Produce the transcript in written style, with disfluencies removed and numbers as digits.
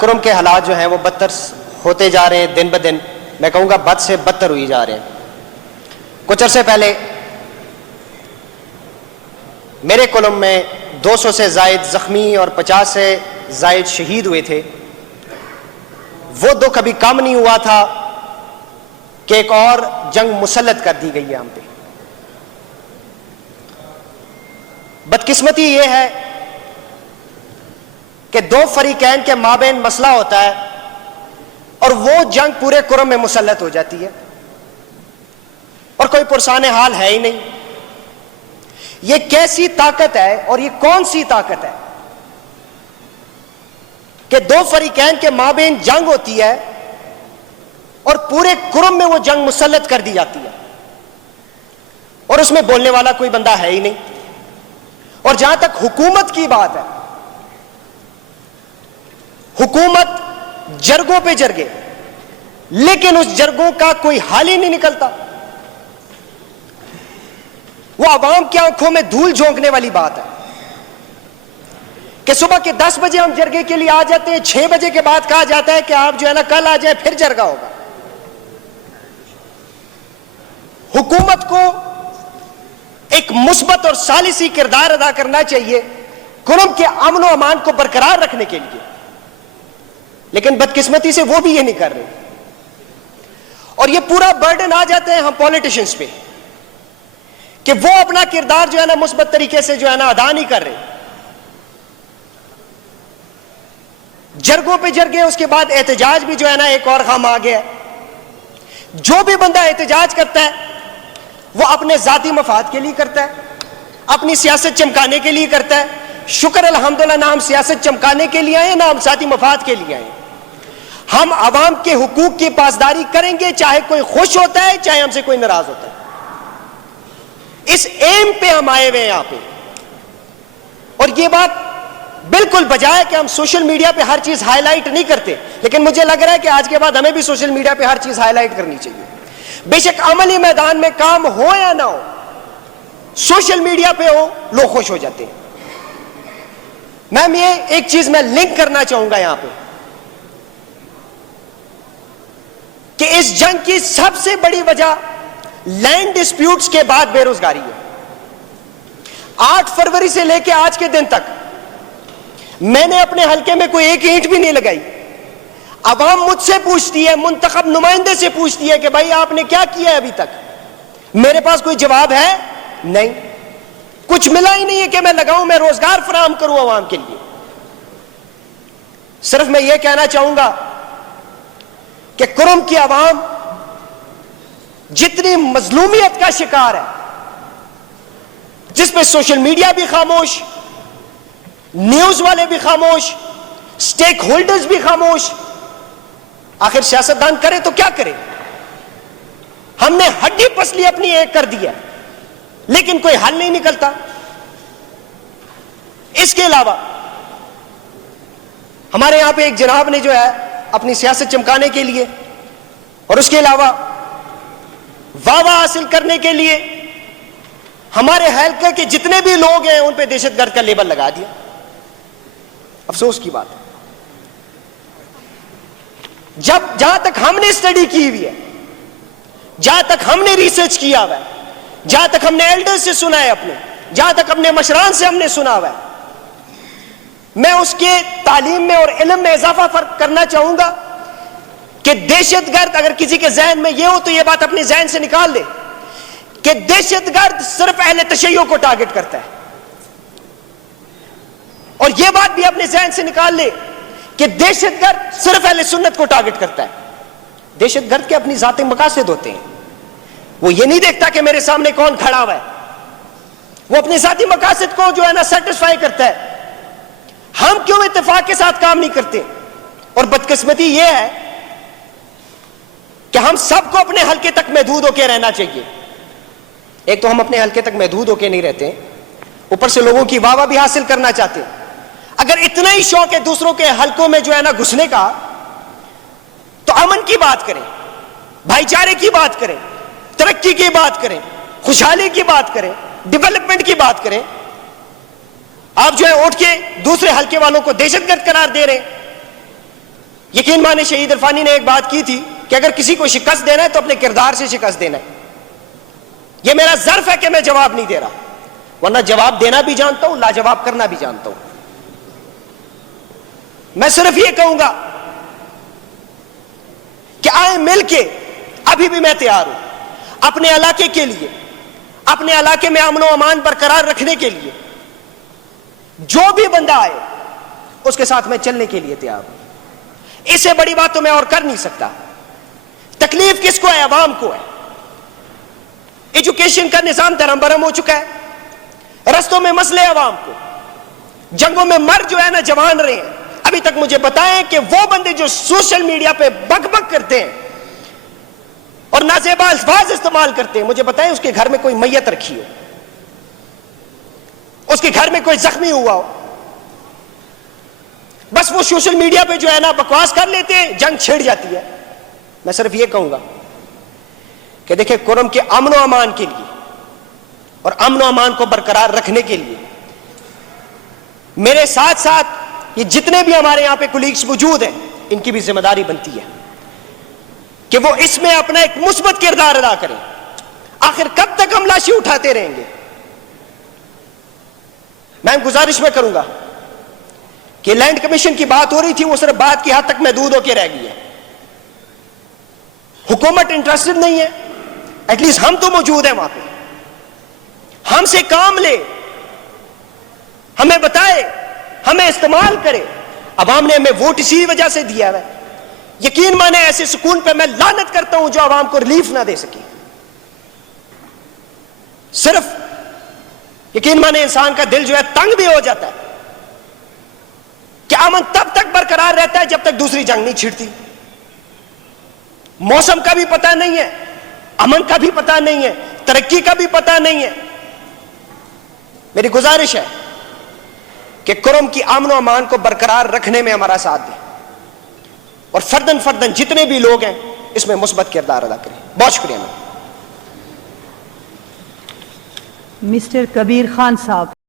کرم کے حالات جو ہیں وہ بدتر ہوتے جا رہے ہیں دن بدن، میں کہوں گا بد سے بدتر ہوئی جا رہے ہیں۔ کچھ عرصے پہلے میرے کولم میں 200 سے زائد زخمی اور 50 سے زائد شہید ہوئے تھے۔ وہ دو کبھی کم نہیں ہوا تھا کہ ایک اور جنگ مسلط کر دی گئی ہے ہم پہ۔ بدقسمتی یہ ہے کہ دو فریقین کے مابین مسئلہ ہوتا ہے اور وہ جنگ پورے کرم میں مسلط ہو جاتی ہے اور کوئی پرسان حال ہے ہی نہیں۔ یہ کیسی طاقت ہے اور یہ کون سی طاقت ہے کہ دو فریقین کے مابین جنگ ہوتی ہے اور پورے کرم میں وہ جنگ مسلط کر دی جاتی ہے اور اس میں بولنے والا کوئی بندہ ہے ہی نہیں۔ اور جہاں تک حکومت کی بات ہے، حکومت جرگوں پہ جرگے، لیکن اس جرگوں کا کوئی حل ہی نہیں نکلتا۔ وہ عوام کی آنکھوں میں دھول جھونکنے والی بات ہے کہ صبح کے 10 بجے ہم جرگے کے لیے آ جاتے ہیں، 6 بجے کے بعد کہا جاتا ہے کہ آپ جو ہے نا کل آ جائیں، پھر جرگا ہوگا۔ حکومت کو ایک مثبت اور ثالثی کردار ادا کرنا چاہیے کرم کے امن و امان کو برقرار رکھنے کے لیے، لیکن بدقسمتی سے وہ بھی یہ نہیں کر رہے اور یہ پورا برڈن آ جاتے ہیں ہم پولیٹیشنز پہ کہ وہ اپنا کردار جو ہے نا مثبت طریقے سے جو ہے نا ادا نہیں کر رہے۔ جرگوں پہ جرگے، اس کے بعد احتجاج بھی جو ہے نا ایک اور غم آ گیا ہے۔ جو بھی بندہ احتجاج کرتا ہے وہ اپنے ذاتی مفاد کے لیے کرتا ہے، اپنی سیاست چمکانے کے لیے کرتا ہے۔ شکر الحمدللہ نہ ہم سیاست چمکانے کے لیے آئے، نہ ہم ذاتی مفاد کے لیے آئے۔ ہم عوام کے حقوق کی پاسداری کریں گے، چاہے کوئی خوش ہوتا ہے چاہے ہم سے کوئی ناراض ہوتا ہے۔ اس ایم پہ ہم آئے ہوئے ہیں یہاں پہ، اور یہ بات بالکل بجائے کہ ہم سوشل میڈیا پہ ہر چیز ہائی لائٹ نہیں کرتے، لیکن مجھے لگ رہا ہے کہ آج کے بعد ہمیں بھی سوشل میڈیا پہ ہر چیز ہائی لائٹ کرنی چاہیے۔ بے شک عملی میدان میں کام ہو یا نہ ہو، سوشل میڈیا پہ ہو لوگ خوش ہو جاتے ہیں۔ میم یہ ایک چیز میں لنک کرنا چاہوں گا یہاں پہ کہ اس جنگ کی سب سے بڑی وجہ لینڈ ڈسپیوٹس کے بعد بے روزگاری ہے۔ 8 فروری سے لے کے آج کے دن تک میں نے اپنے حلقے میں کوئی ایک اینٹ بھی نہیں لگائی۔ عوام مجھ سے پوچھتی ہے، منتخب نمائندے سے پوچھتی ہے کہ بھائی آپ نے کیا کیا ہے ابھی تک؟ میرے پاس کوئی جواب ہے نہیں، کچھ ملا ہی نہیں ہے کہ میں لگاؤں، میں روزگار فراہم کروں عوام کے لیے۔ صرف میں یہ کہنا چاہوں گا کہ کرم کی عوام جتنی مظلومیت کا شکار ہے، جس پہ سوشل میڈیا بھی خاموش، نیوز والے بھی خاموش، سٹیک ہولڈرز بھی خاموش، آخر سیاستدان کرے تو کیا کرے؟ ہم نے ہڈی پسلی اپنی ایک کر دی ہے لیکن کوئی حل نہیں نکلتا۔ اس کے علاوہ ہمارے یہاں پہ ایک جناب نے جو ہے اپنی سیاست چمکانے کے لیے اور اس کے علاوہ واہ واہ حاصل کرنے کے لیے ہمارے حلقے کے جتنے بھی لوگ ہیں ان پہ دہشت گرد کا لیبل لگا دیا۔ افسوس کی بات ہے، جہاں تک ہم نے اسٹڈی کی ہوئی ہے، جہاں تک ہم نے ریسرچ کیا ہوا ہے، جہاں تک ہم نے ایلڈر سے سنا ہے اپنے، جہاں تک اپنے مشران سے ہم نے سنا ہوا ہے، میں اس کے تعلیم میں اور علم میں اضافہ فرق کرنا چاہوں گا کہ دہشت گرد اگر کسی کے ذہن میں یہ ہو تو یہ بات اپنے ذہن سے نکال دے کہ دہشت گرد صرف اہل تشیع کو ٹارگٹ کرتا ہے، اور یہ بات بھی اپنے ذہن سے نکال لے کہ دہشت گرد صرف اہل سنت کو ٹارگٹ کرتا ہے۔ دہشت گرد کے اپنی ذاتی مقاصد ہوتے ہیں، وہ یہ نہیں دیکھتا کہ میرے سامنے کون کھڑا ہوا ہے، وہ اپنے ذاتی مقاصد کو جو ہے نا سیٹسفائی کرتا ہے۔ ہم کیوں اتفاق کے ساتھ کام نہیں کرتے؟ اور بدقسمتی یہ ہے کہ ہم سب کو اپنے حلقے تک محدود ہو کے رہنا چاہیے۔ ایک تو ہم اپنے حلقے تک محدود ہو کے نہیں رہتے، اوپر سے لوگوں کی واہ واہ بھی حاصل کرنا چاہتے ہیں۔ اگر اتنا ہی شوق ہے دوسروں کے حلقوں میں جو ہے نا گھسنے کا تو امن کی بات کریں، بھائی چارے کی بات کریں، ترقی کی بات کریں، خوشحالی کی بات کریں، ڈیولپمنٹ کی بات کریں۔ آپ جو ہے اٹھ کے دوسرے حلقے والوں کو دہشت گرد قرار دے رہے ہیں۔ یقین مانے شہید عرفانی نے ایک بات کی تھی کہ اگر کسی کو شکست دینا ہے تو اپنے کردار سے شکست دینا ہے. یہ میرا ظرف ہے کہ میں جواب نہیں دے رہا, ورنہ جواب دینا بھی جانتا ہوں, لاجواب کرنا بھی جانتا ہوں. میں صرف یہ کہوں گا کہ آئیں مل کے, ابھی بھی میں تیار ہوں اپنے علاقے کے لیے, اپنے علاقے میں امن و امان برقرار رکھنے کے لیے جو بھی بندہ آئے اس کے ساتھ میں چلنے کے لیے تیار ہوں. اس سے بڑی بات تو میں اور کر نہیں سکتا. تکلیف کس کو ہے؟ عوام کو ہے. ایجوکیشن کا نظام دھرم برہم ہو چکا ہے, رستوں میں مسئلے عوام کو, جنگوں میں مر جو ہے نا جوان رہے ہیں. ابھی تک مجھے بتائیں کہ وہ بندے جو سوشل میڈیا پہ بک بک کرتے ہیں اور نازیبا الفاظ استعمال کرتے ہیں, مجھے بتائیں اس کے گھر میں کوئی میت رکھی ہو, اس کے گھر میں کوئی زخمی ہوا ہو, بس وہ سوشل میڈیا پہ جو ہے نا بکواس کر لیتے ہیں, جنگ چھڑ جاتی ہے. میں صرف یہ کہوں گا کہ دیکھیں کرم کے امن و امان کے لیے اور امن و امان کو برقرار رکھنے کے لیے میرے ساتھ ساتھ یہ جتنے بھی ہمارے یہاں پہ کولیگز موجود ہیں ان کی بھی ذمہ داری بنتی ہے کہ وہ اس میں اپنا ایک مثبت کردار ادا کریں. آخر کب تک ہم لاشیں اٹھاتے رہیں گے؟ میں گزارش میں کروں گا کہ لینڈ کمیشن کی بات ہو رہی تھی, وہ صرف بات کی حد تک محدود ہو کے رہ گئی ہے. حکومت انٹرسٹڈ نہیں ہے, ایٹ لیسٹ ہم تو موجود ہیں وہاں پہ, ہم سے کام لے, ہمیں بتائے, ہمیں استعمال کرے. عوام نے ہمیں ووٹ اسی وجہ سے دیا ہے. یقین مانے ایسے سکون پہ میں لعنت کرتا ہوں جو عوام کو ریلیف نہ دے سکے. صرف یقین مانے انسان کا دل جو ہے تنگ بھی ہو جاتا ہے کہ امن تب تک برقرار رہتا ہے جب تک دوسری جنگ نہیں چھڑتی. موسم کا بھی پتہ نہیں ہے, امن کا بھی پتہ نہیں ہے, ترقی کا بھی پتہ نہیں ہے. میری گزارش ہے کہ کرم کی امن و امان کو برقرار رکھنے میں ہمارا ساتھ دیں اور فردن فردن جتنے بھی لوگ ہیں اس میں مثبت کردار ادا کریں. بہت شکریہ. مسٹر کبیر خان صاحب.